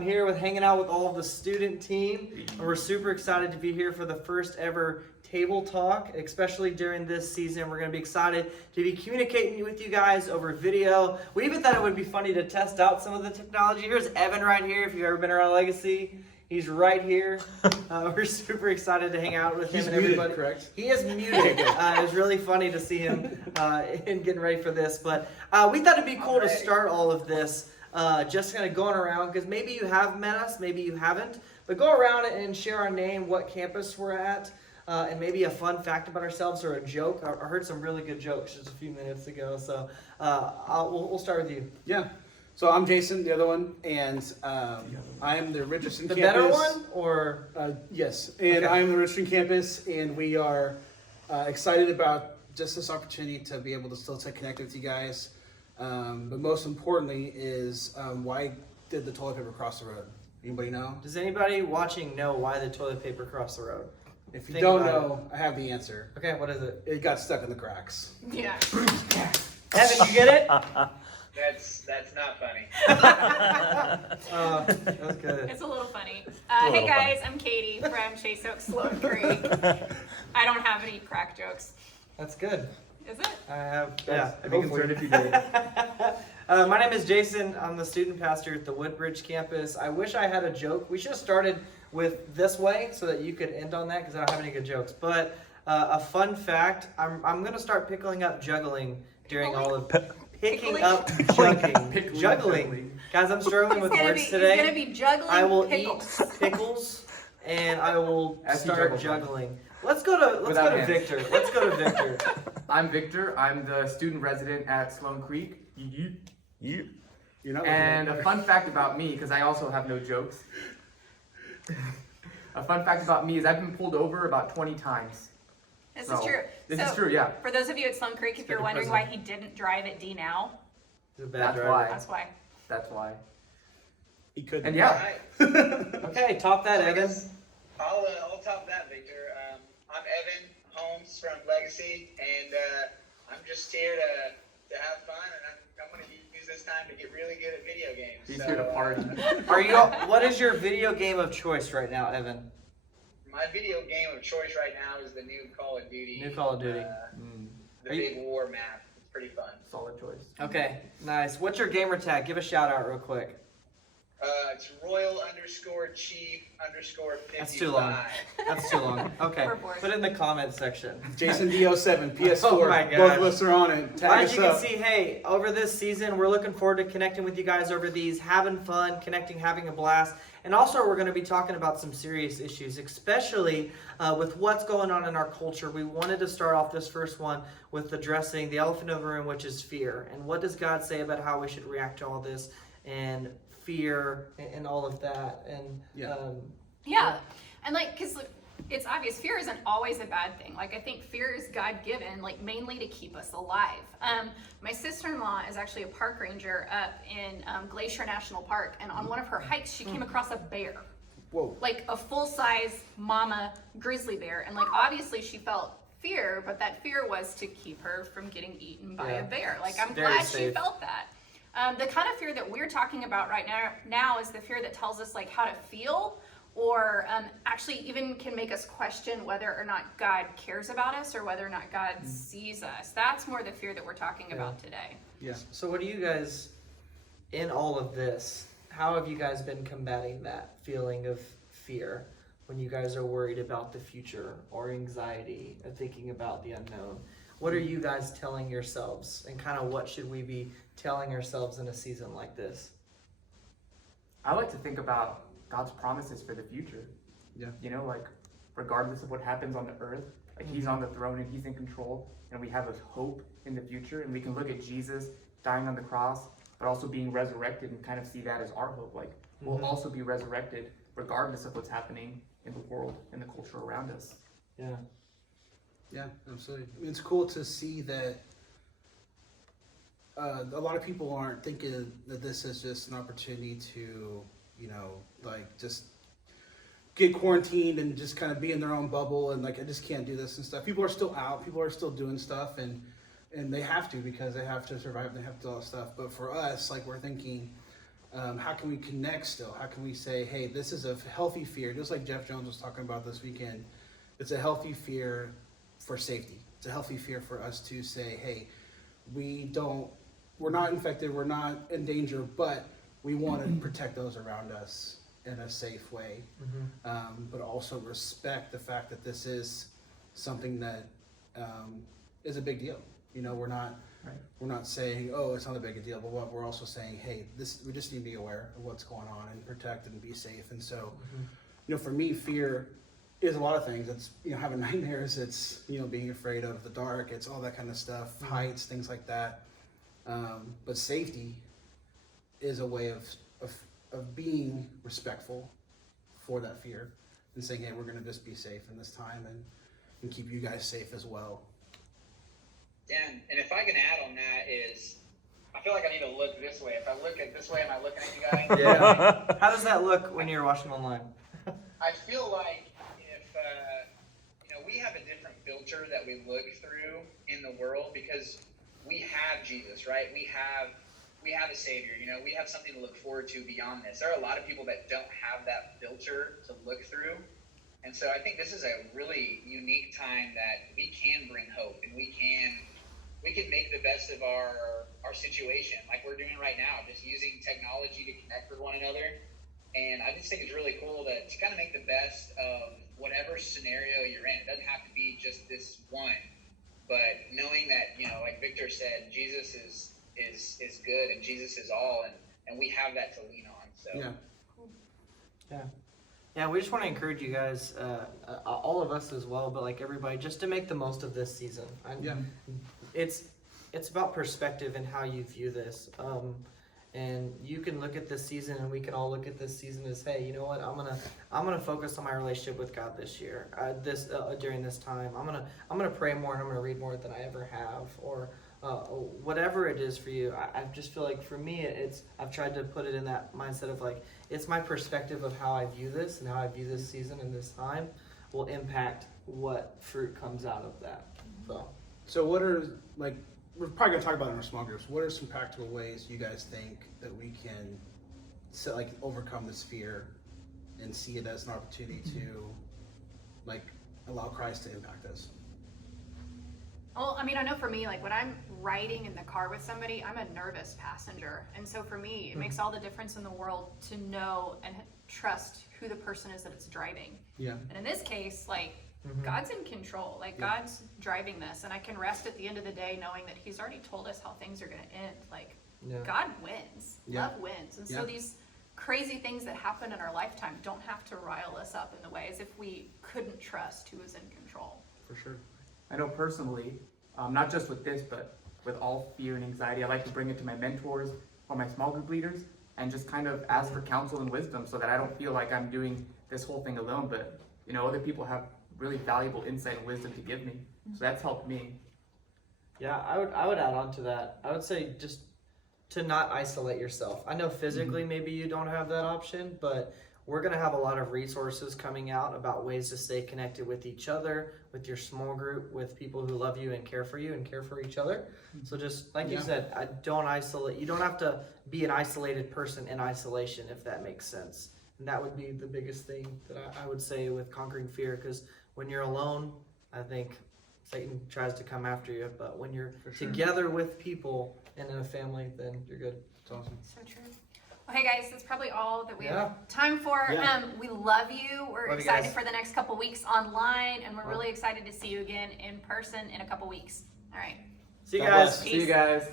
I'm here with hanging out with all of the student team, and we're super excited to be here for the first ever table talk, especially during this season. We're going to be excited to be communicating with you guys over video. We even thought it would be funny to test out some of the technology. Here's Evan right here, if you've ever been around Legacy. He's right here. We're super excited to hang out with him and everybody. Correct? He is muted. It was really funny to see him in getting ready for this. But we thought it'd be cool to start all of this just kind of going around, because maybe you have met us, maybe you haven't. But go around and share our name, what campus we're at, and maybe a fun fact about ourselves or a joke. I heard some really good jokes just a few minutes ago. So we'll start with you. Yeah. So I'm Jason, the other one, and I'm the Richardson The campus. better one, or? Yes, and Okay. I'm the Richardson campus, and we are excited about just this opportunity to be able to still stay connected with you guys. But most importantly is why did the toilet paper cross the road? Anybody know? Does anybody watching know why the toilet paper crossed the road? If you Think don't about know, I have the answer. Okay, what is it? It got stuck in the cracks. Yeah. Evan, you get it? That's not funny. That was good. It's a little funny. Hey guys, I'm Katie from Chase Oak Sloan Creek. I don't have any crack jokes. That's good. Is it? I have, I'd be concerned if you did. My name is Jason. I'm the student pastor at the Woodbridge campus. I wish I had a joke. We should have started with this way so that you could end on that, because I don't have any good jokes. But a fun fact, I'm going to start pickling up juggling during all of picking up juggling. Guys, I'm struggling with words today. He's gonna be juggling I will pickles. eat pickles and I will As he start juggles them. juggling. Let's go to Without hands. Victor. Let's go to Victor. I'm Victor. I'm the student resident at Sloan Creek. You're not And looking a fun fact about me, because I also have no jokes. A fun fact about me is I've been pulled over about 20 times. This So, is true. This So, is true, yeah. For those of you at Sloan Creek, if you're like a wondering why he didn't drive at D now, He's a bad That's driver. why. that's why. That's why. He couldn't. And yeah, Alright, Okay, top that, I Evan. guess I'll top that, Victor. I'm Evan Holmes from Legacy, and I'm just here to have fun, and I'm going to use this time to get really good at video games. he's So, here to party. Are you? What is your video game of choice right now, Evan? My video game of choice right now is the new Call of Duty. New Call of Duty. The Are you- big war map. It's pretty fun. Solid choice. Okay, nice. What's your gamer tag? Give a shout out real quick. It's Royal_Chief_55. That's too long. That's too long. Okay, We're bored. put it in the comment section. Jason D07, PS4. Oh my gosh. Both of us are on it. Tag As us you can up. see, hey, over this season, we're looking forward to connecting with you guys over these, having fun, connecting, having a blast. And also, we're going to be talking about some serious issues, especially with what's going on in our culture. We wanted to start off this first one with addressing the elephant in the room, which is fear. And what does God say about how we should react to all this and fear and all of that? And Yeah. Yeah. And because it's obvious, fear isn't always a bad thing. Like, I think fear is God-given, like, mainly to keep us alive. My sister-in-law is actually a park ranger up in Glacier National Park, and on one of her hikes, she came across a bear. Whoa. Like a full-size mama grizzly bear. And, like, obviously she felt fear, but that fear was to keep her from getting eaten by Yeah. a bear. Like, I'm Very glad she safe. felt that. The kind of fear that we're talking about right now is the fear that tells us, like, how to feel, or actually even can make us question whether or not God cares about us or whether or not God sees us. That's more the fear that we're talking about today. Yeah. So what do you guys, in all of this, how have you guys been combating that feeling of fear when you guys are worried about the future or anxiety of thinking about the unknown? What are you guys telling yourselves, and kind of what should we be telling ourselves in a season like this? I like to think about God's promises for the future. Yeah. You know, like, regardless of what happens on the earth, like, He's on the throne and He's in control, and we have a hope in the future, and we can look at Jesus dying on the cross, but also being resurrected and kind of see that as our hope. Like, we'll also be resurrected regardless of what's happening in the world and the culture around us. Yeah. Yeah, absolutely. I mean, it's cool to see that a lot of people aren't thinking that this is just an opportunity to, like, just get quarantined and just kind of be in their own bubble and, like, I just can't do this and stuff. People are still out. People are still doing stuff, and they have to, because they have to survive. They have to do all that stuff. But for us, like, we're thinking, How can we connect still? How can we say, hey, this is a healthy fear, just like Jeff Jones was talking about this weekend. It's a healthy fear for safety. It's a healthy fear for us to say, hey, we're not infected, we're not in danger, but we want to protect those around us in a safe way. But also respect the fact that this is something that is a big deal. You know, we're not saying, oh, it's not a big a deal, but what we're also saying, hey, we just need to be aware of what's going on and protect and be safe. And so, you know, for me, fear is a lot of things. It's, you know, having nightmares, it's, you know, being afraid of the dark, it's all that kind of stuff, heights, things like that. But safety is a way of being respectful for that fear and saying, hey, we're going to just be safe in this time and keep you guys safe as well. Dan, and if I can add on that is, I feel like I need to look this way. If I look at this way, am I looking at you guys? Yeah. How does that look when you're watching online? I feel like if, you know, we have a different filter that we look through in the world because we have Jesus, right? We have a Savior, you know, we have something to look forward to beyond this. There are a lot of people that don't have that filter to look through. And so I think this is a really unique time that we can bring hope and we can make the best of our situation like we're doing right now, just using technology to connect with one another. And I just think it's really cool to kind of make the best of whatever scenario you're in. It doesn't have to be just this one, but knowing that, you know, like Victor said, Jesus is good and Jesus is all, and we have that to lean on. So Yeah, we just want to encourage you guys, all of us as well, but like everybody, just to make the most of this season. It's about perspective and how you view this. And you can look at this season, and we can all look at this season as, hey, you know what? I'm gonna focus on my relationship with God this year. During this time, I'm gonna pray more and I'm gonna read more than I ever have, or whatever it is for you. I just feel like for me, I've tried to put it in that mindset of like, it's my perspective of how I view this and how I view this season and this time will impact what fruit comes out of that. So what are, like, we're probably gonna talk about it in our small groups. What are some practical ways you guys think that we can overcome this fear and see it as an opportunity to like allow Christ to impact us? Well, I mean, I know for me, like when I'm riding in the car with somebody, I'm a nervous passenger. And so for me, it makes all the difference in the world to know and trust who the person is that it's driving. Yeah. And in this case, like, God's in control. Like, God's driving this. And I can rest at the end of the day knowing that He's already told us how things are going to end. Like, God wins. Yeah. Love wins. And so these crazy things that happen in our lifetime don't have to rile us up in the way as if we couldn't trust who is in control. For sure. I know personally, not just with this, but with all fear and anxiety, I like to bring it to my mentors or my small group leaders and just kind of ask for counsel and wisdom so that I don't feel like I'm doing this whole thing alone, but, you know, other people have really valuable insight and wisdom to give me. So that's helped me. Yeah, I would add on to that. I would say just to not isolate yourself. I know physically maybe you don't have that option, but we're going to have a lot of resources coming out about ways to stay connected with each other, with your small group, with people who love you and care for each other. So just like you said, don't isolate. You don't have to be an isolated person in isolation, if that makes sense. And that would be the biggest thing that I would say with conquering fear, because when you're alone, I think Satan tries to come after you. But when you're together with people and in a family, then you're good. It's awesome. So true. Well, hey guys, that's probably all that we Yeah. have time for. Yeah. We love you. We're Love you excited guys. for the next couple weeks online, and we're really excited to see you again in person in a couple weeks. All right. See you God guys. bless. See you guys.